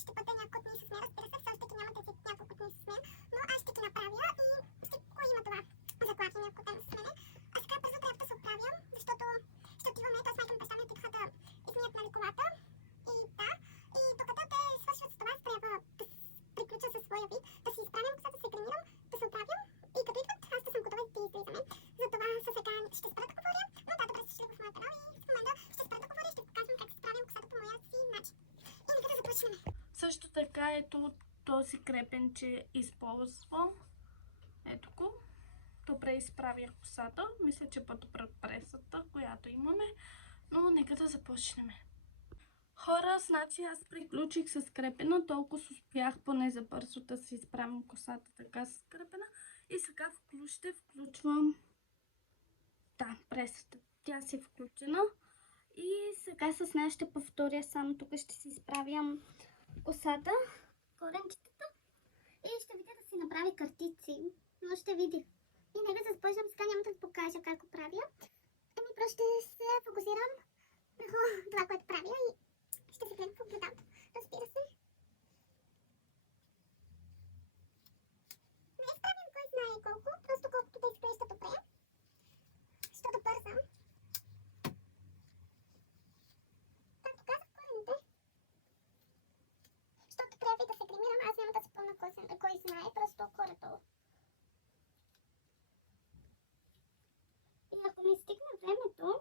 ще пътя няколко дни с мен, разбира се, все още ги няма тези няколко дни с мен, но аз ще ги направя и ще кой има това заглавие няколко дни с мен. А сега бързо трябва да се оправям, защото ще отиваме, т.е. майка ми баща ми отидоха да измият нали колата. И да, и докато те свършват с това, трябва да приключа със своя вид, да си изправям косата, да се гримирам, да се оправям и като идват, аз да съм готова да излизаме. Затова със сега ще спра да говоря, но да, добре сте в моя канал и в момента ще спра да говоря и ще показвам как се справям косата по моя си начин. И нека да започнем. Също така ето този крепен, че използвам. Ето го. Добре изправя косата. Мисля, че по-добре пресата, която имаме. Но нека да започнем. Хора, значи аз приключих с крепена, толкова успях поне за бързо да си изправям косата така с крепена. И сега ще включвам пресата. Тя си е включена. И сега с нея ще повторя, само тук ще си изправям косата, коренчетата и ще видя да си направи картици, но ще видя. И нека да започнем, сега няма да ви покажа как го правя. Ами просто ще се фокусирам върху това, което правя и ще се гледам в огледалото. Разбира се. Не изправям кой знае колко, просто колкото да изглежда добре. Защото бързам. Както казах, корените. Защото трябва и да се гримирам, аз няма да се пълна кой знае, просто горе-долу. И ако ми стигне времето,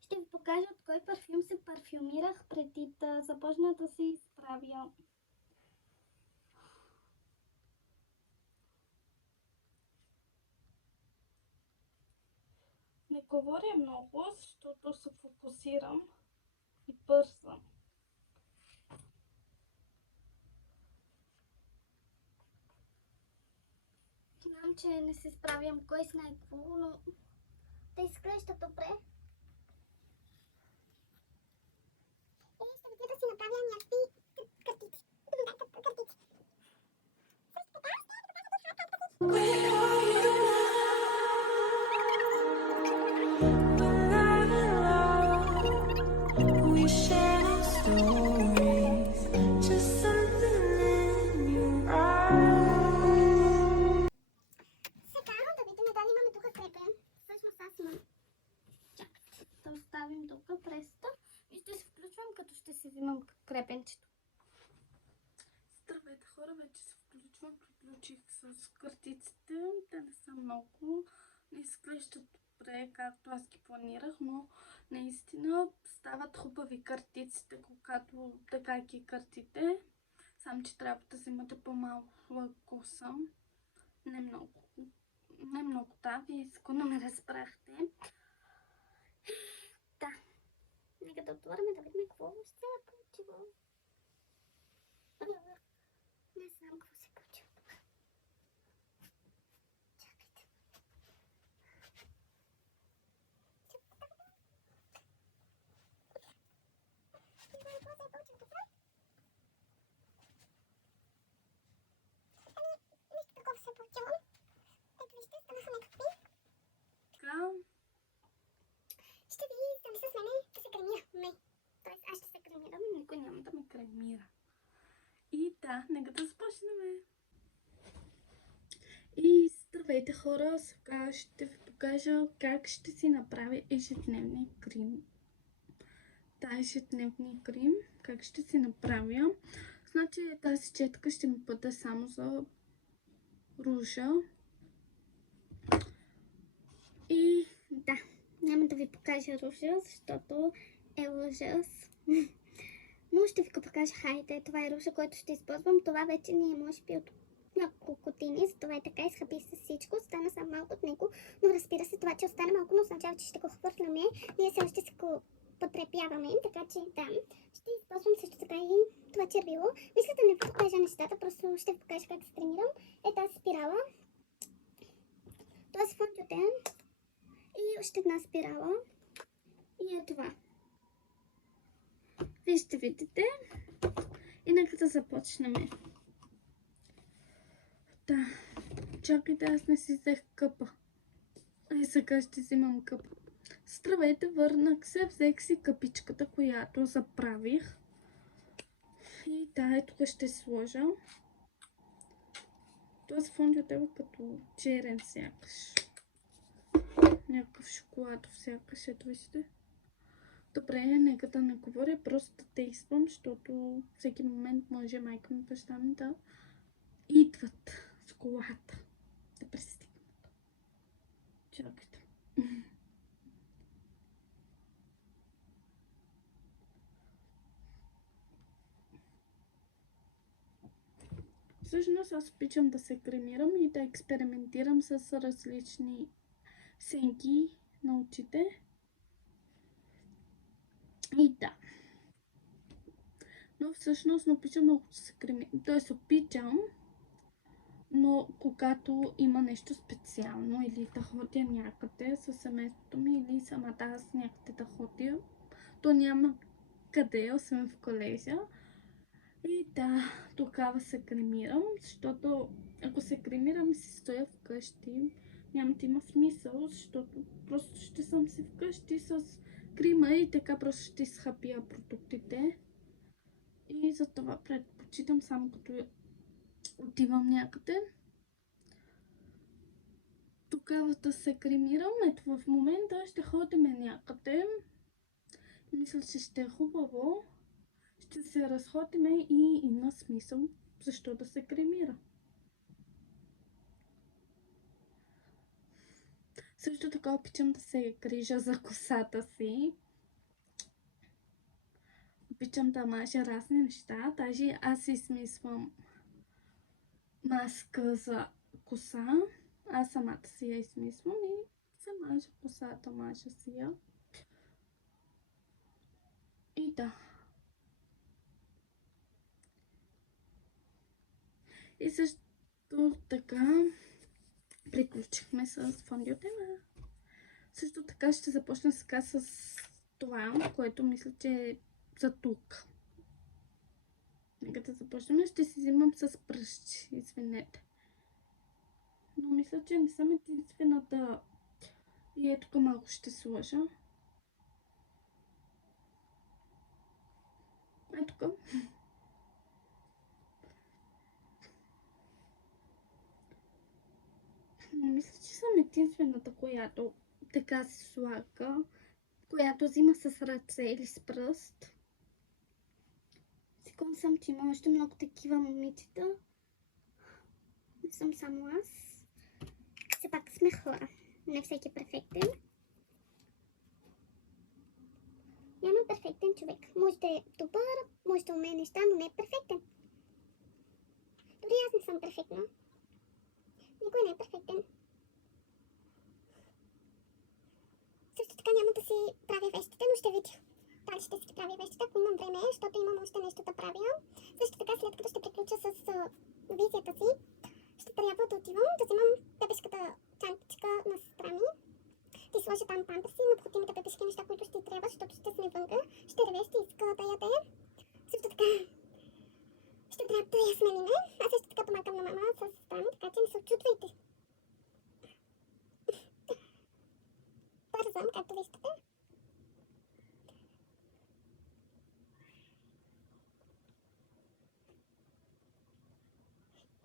ще ви покажа от кой парфюм се парфюмирах преди да започна да се изправя. Не говоря много, защото се фокусирам и бързам. Знам, че не се справям кой знае какво, но да изглежда добре. И ще видя да си направя някакви картици. Картици. Също така ще ви покажа как We share our stories, just something in your eyes. сега да видим дали имаме тук крепен. Всъщност аз имам. Чакайте, да оставим тук преста и ще се включвам, като ще си взимам крепенчето. Здравейте хора, вече се включвам. Приключих с картиците. Те не са много. Не изглеждат добре, както аз ги планирах, но наистина стават хубави картиците, когато така ги картите. Само, че трябва да взимате по-малко коса. Не много. Не много, да, вие сигурно ме разбрахте. Да. Нека да отворим да видим какво ще се е получило. Не знам какво се е получило тук. Чакайте. Не знам какво се е получило тук. Ами, нищо такова се е получило. Ето вижте, станаха някакви. Така. Ще ви сами с мене да се гримираме. Тоест аз ще се гримирам. Никой няма да ме кремира. И да, нека да започнем. И здравейте хора, сега ще ви покажа как ще си направя ежедневния крем. Да, ежедневния крем, как ще си направя. Значи тази четка ще ми бъде само за ружа. И да, няма да ви покажа ружа, защото е ужас. Но ще ви го покажа. Хайде, това е ружа, който ще използвам. Това вече не е, може би, от няколко години. Затова е така, изхъби се всичко. Остана само малко от него. Но разбира се, това, че остана малко, не означава, че ще го хвърляме. Ние все още се го потрепяваме. Така че да, ще използвам също така и това червило. Мисля да не ви покажа нещата, просто ще ви покажа как се тренирам. Е тази спирала. Това е фондютен. И още една спирала. И е това. Вие ще видите. И нека да започнем. Да. Чакайте, аз не си взех къпа. Ай, сега ще взимам къпа. Здравейте, върнах се. Взех си къпичката, която заправих. И да, тук ще сложа. Този фондио е като черен сякаш. Някакъв шоколадов сякаш, ето вижте. Добре, нека да не говоря, просто да тествам, защото всеки момент може майка ми, баща ми да идват с колата. Да пристигнат. Чакайте. Всъщност аз обичам да се кремирам и да експериментирам с различни сенки на очите. И да. Но всъщност не обичам много да се кремирам. Тоест обичам, но когато има нещо специално или да ходя някъде със семейството ми или самата аз някъде да ходя, то няма къде, освен в колежа. И да, тогава се кремирам, защото ако се кремирам и си стоя вкъщи, няма да има смисъл, защото просто ще съм си вкъщи с крема и така просто ще изхапя продуктите. И затова предпочитам само като отивам някъде. Тогава да се кремирам. Ето в момента ще ходим някъде. Мисля, че ще е хубаво. Ще се разходиме и има смисъл защо да се кремира. Също така обичам да се грижа за косата си. Обичам да мажа разни неща. Даже аз си смисвам маска за коса. Аз самата си я измисвам и се мажа косата, мажа си я. И да. И също така приключихме с фондиотема. Също така ще започна сега с това, което мисля, че е за тук. Нека да започнем. Ще си взимам с пръщи, извинете. Но мисля, че не съм единствената. И ето тук малко ще сложа. Ето тук. Мисля, че съм единствената, която така се слага, която взима с ръце или с пръст. Сигурна съм, че има още много такива момичета. Не съм само аз. Все пак сме хора. Не всеки е перфектен. Няма перфектен човек. Може да е добър, може да умее неща, но не е перфектен. Дори аз не съм перфектна. Никой не е перфектен. Също така няма да си правя вещите, но ще видя. Дали ще си правя вещите, ако имам време, защото имам още нещо да правя. Също така, след като ще приключа с визията си, ще трябва да отивам да взимам бебешката чантичка на сестра ми. Да сложа там памперси, необходимите бебешки неща, които ще трябва, защото ще сме вънка. Ще реве, ще иска да яде. Също така, ще трябва да я смениме. Аз също така помагам на мама с сестра ми, така че не се очудвайте. Бързам, както виждате.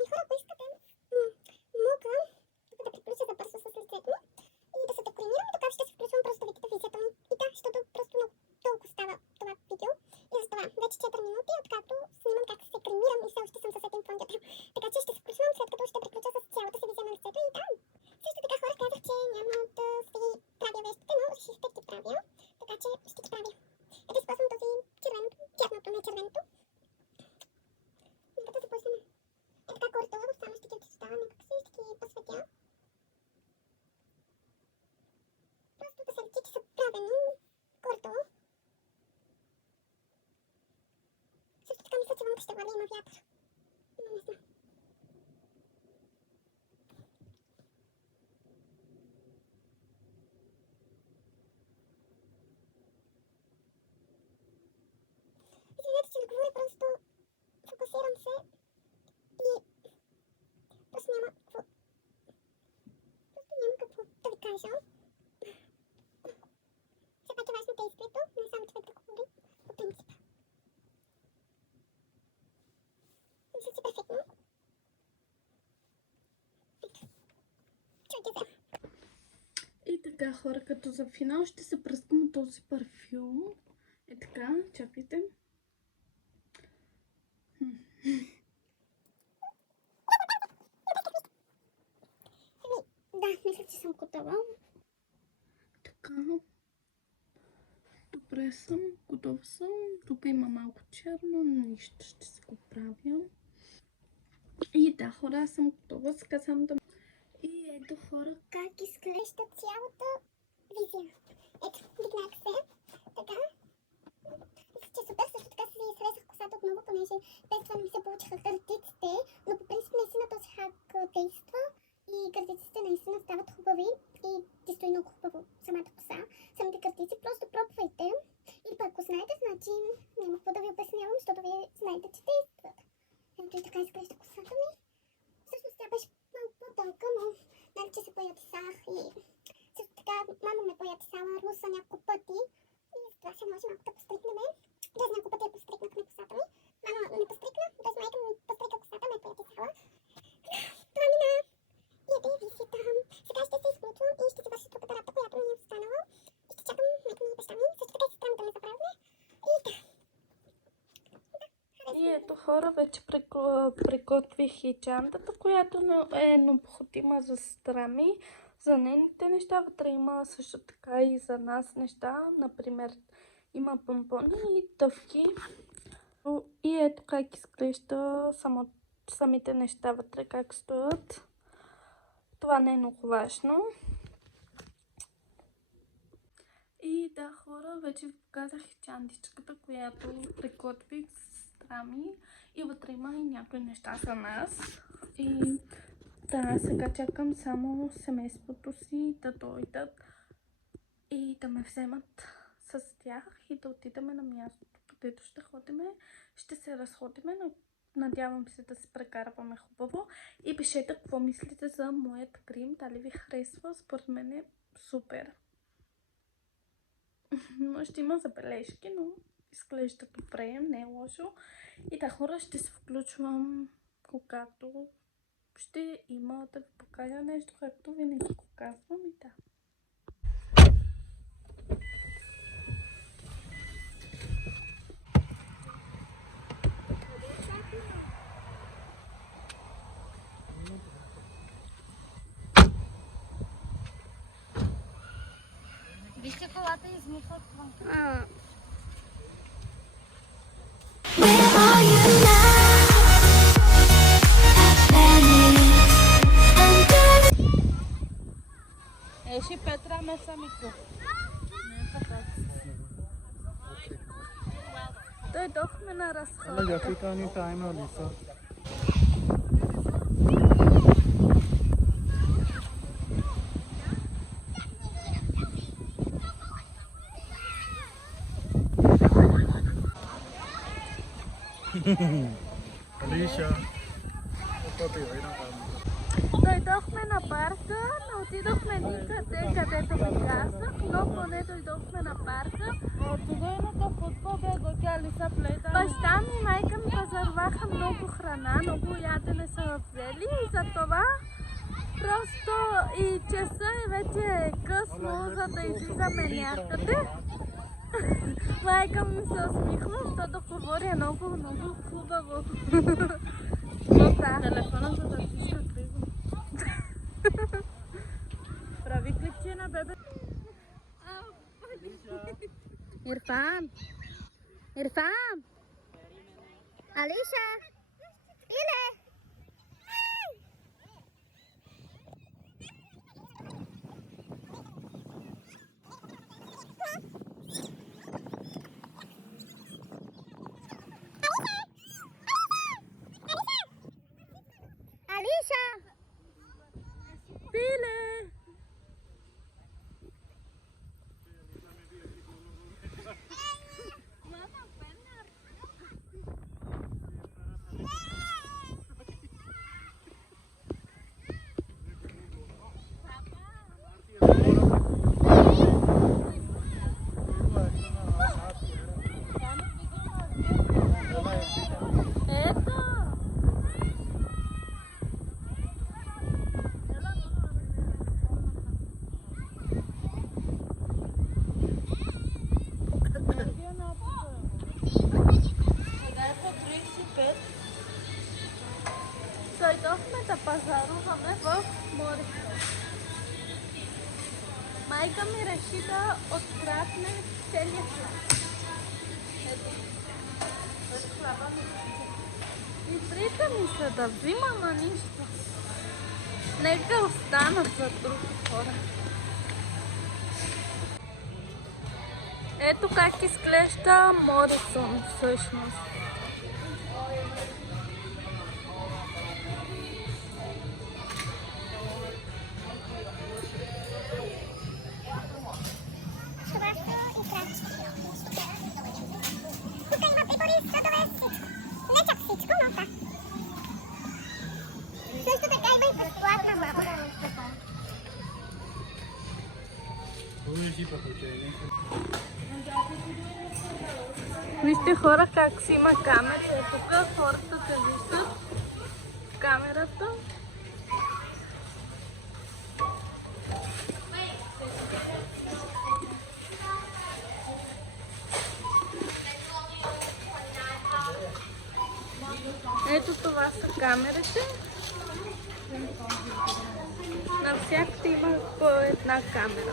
И хора, ако искате, мога да приключа за бързо с лицето и да се декорирам и тогава ще се включвам просто да видите визията ми. И да, защото просто много дълго става това видео. И за това вече 4 минути, откакто снимам как се кремирам и все още съм с един фондиотел. Така че ще се включвам след като ще приключа с цялата си визия на лицето и да. Също така хора казах, че няма да си правя вещите, но реших да ги правя. Така че ще ги правя. Ето използвам този червеното, тяхното, не червеното. Нека да започнем. Е така горе-долу, само ще ги очертавам някак си и ще ги посветя. Просто да се личи, че са правени горе-долу. Също така мисля, че вънка ще вали, има вятър. Но не знам. Извинете, че не говоря, просто фокусирам се и просто няма какво да ви кажа. Все пак е важно действието, не само човек да говори по принцип. си перфектно. Чуйте се. И така, хора, като за финал ще се пръскам от този парфюм. Е така, чакайте. Да, мисля, че съм готова. Така. Добре съм, готов съм. Тук има малко черно, нищо, ще се го правя. И да, хора, аз съм готова. Сега само да... И ето, хора, Как изглежда цялата визия. Ето, вдигнах се. Така. Мисля, че е супер. Също така си срезах косата отново, понеже без това не ми се получиха гърдиците. Но по принцип наистина този хак действа. И гърдиците наистина стават хубави. И ти стои много хубаво самата коса. Самите гърдици. Просто пробвайте. И пък ако знаете, значи няма какво да ви обяснявам, защото вие знаете, че действат. Ето и така изглежда косата ми. Всъщност тя беше малко по-дълга, но нали, че се поядисах и също така мама ме поядисала руса няколко пъти и за това се наложи малко да постригнем. Без няколко пъти я постригнахме косата ми. Мама не постригна, без майка ми постригна косата, ме поядисала. Това мина. И ето и висита. Сега ще се изключвам и ще си върша другата работа, която ми е останала. И ще чакам майка ми и баща ми. Също така и сестра ми да ме забравя. И да. И ето, хора, вече приготвих и чантата, която е необходима за сестра ми. За нейните неща вътре има също така и за нас неща. Например, има помпони и тъвки. И ето как изглежда самите неща вътре, как стоят. Това не е много важно. И да, хора, вече ви показах и чантичката, която приготвих с сестра ми. И вътре има и някои неща за нас. И да, сега чакам само семейството си да дойдат и да ме вземат с тях и да отидем на мястото, където ще ходиме. Ще се разходиме, но надявам се да се прекарваме хубаво. И пишете какво мислите за моят грим, дали ви харесва. Според мен е супер. Но ще има забележки, но изглежда добре, не е лошо. И да, хора, ще се включвам когато ще има да ви покажа нещо, както винаги го казвам и да. Вижте колата измухва това. Еши Петра ме самико. Дойдохме на разход. Я питам ни тайна Лиса. Алиша. Дойдохме на парка, не отидохме никъде, където ви казах, но поне дойдохме на парка. Баща ми и майка ми пазарваха много храна, много ядене са взели и за това просто и часа и вече е късно, за да излизаме някъде. Майка ми се усмихва, защото говори много, много хубаво. Но да. Телефона за да си се отвигам. Прави клипче на бебе. Ирфан! Ирфан! Алиша! Иле! Алиша! Пиле! да пазаруваме в Морица. Майка ми реши да открадне целия хляб. Ето, без хляба ми. И трите ми се да взима, но нищо. Нека останат за други хора. Ето как изглежда Морисън всъщност. Тук има прибори, съдове, всичко. Не чак всичко, но да. Също така има и безплатна баба. Вижте хора как си има камери. Е, тук хората се виждат в камерата. Ето това са камерите. Навсякъде има по една камера.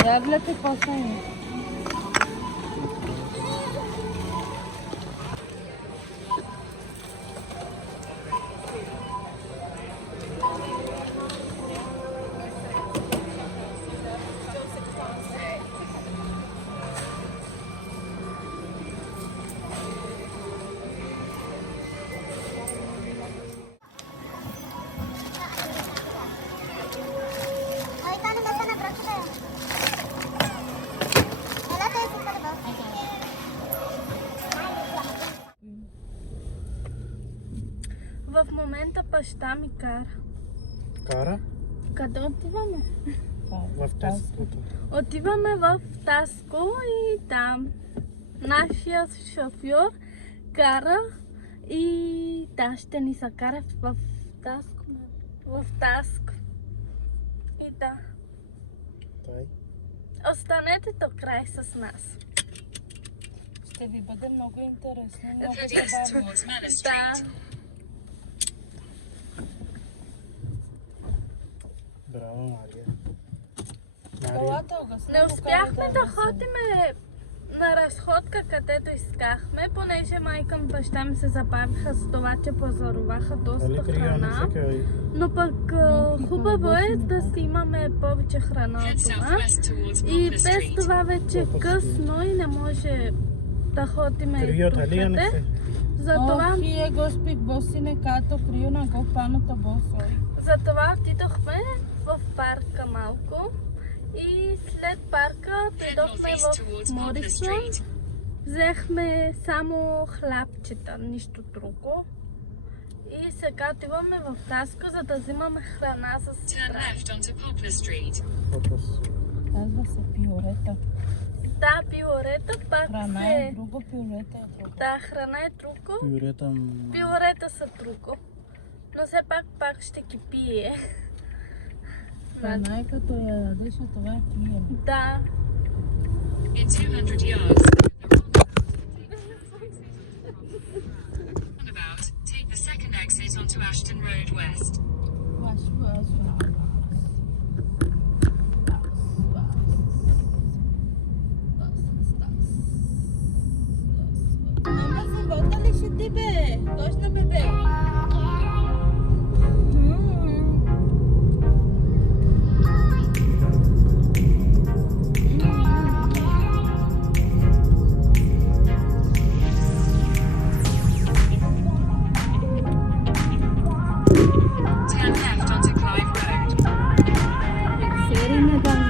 Я гледате какво са има. Ой, това не са на пръчите. Елата е си търба. В момента баща ми кара. Кара? Къде отиваме? В Теското. Отиваме в Таско и там нашия шофьор кара и да, ще ни се кара в Таско. В Таско. И да, Тай. останете до край с нас. Ще ви бъде много интересно. Много Heading забавно. towards Manor Да. Street. Браво, Мария. Мария. Колата угасна. Не успяхме да ходим на разходка, където искахме, понеже майка ми и баща ми се забавиха с това, че пазаруваха доста Дали крия не храна. се кай? Но пък хубаво е да си имаме повече храна Head от това. southwest towards И Poplar без Street. това вече е късно и не може да ходим Крия дали не се? другаде. Затова, Охие, госпи, босине, като крию на го паната босой. затова отидохме в парка малко. И след парка Head дойдохме northeast в towards Poplar Морисън. Street. Взехме само хлябчета, нищо друго. И сега отиваме в Таско, за да взимаме храна за Turn сестра. left onto Poplar Street. Въпрос. Казва се пиорета. Да, пилорета пак Храна е се... друго, пиорета е друго. Да, храна е друго. Пюрета. Пилорета са друго. Но все пак ще ги пие. Храна е като я ядеш, а това е пиене. Да. In 200 yards, roundabout, take the second exit onto Ashton Road West. Ваш, ваш, ваш. Мама се вода ли ще ти бе? Точно бебе. Turn left onto Clive Road. Сериме да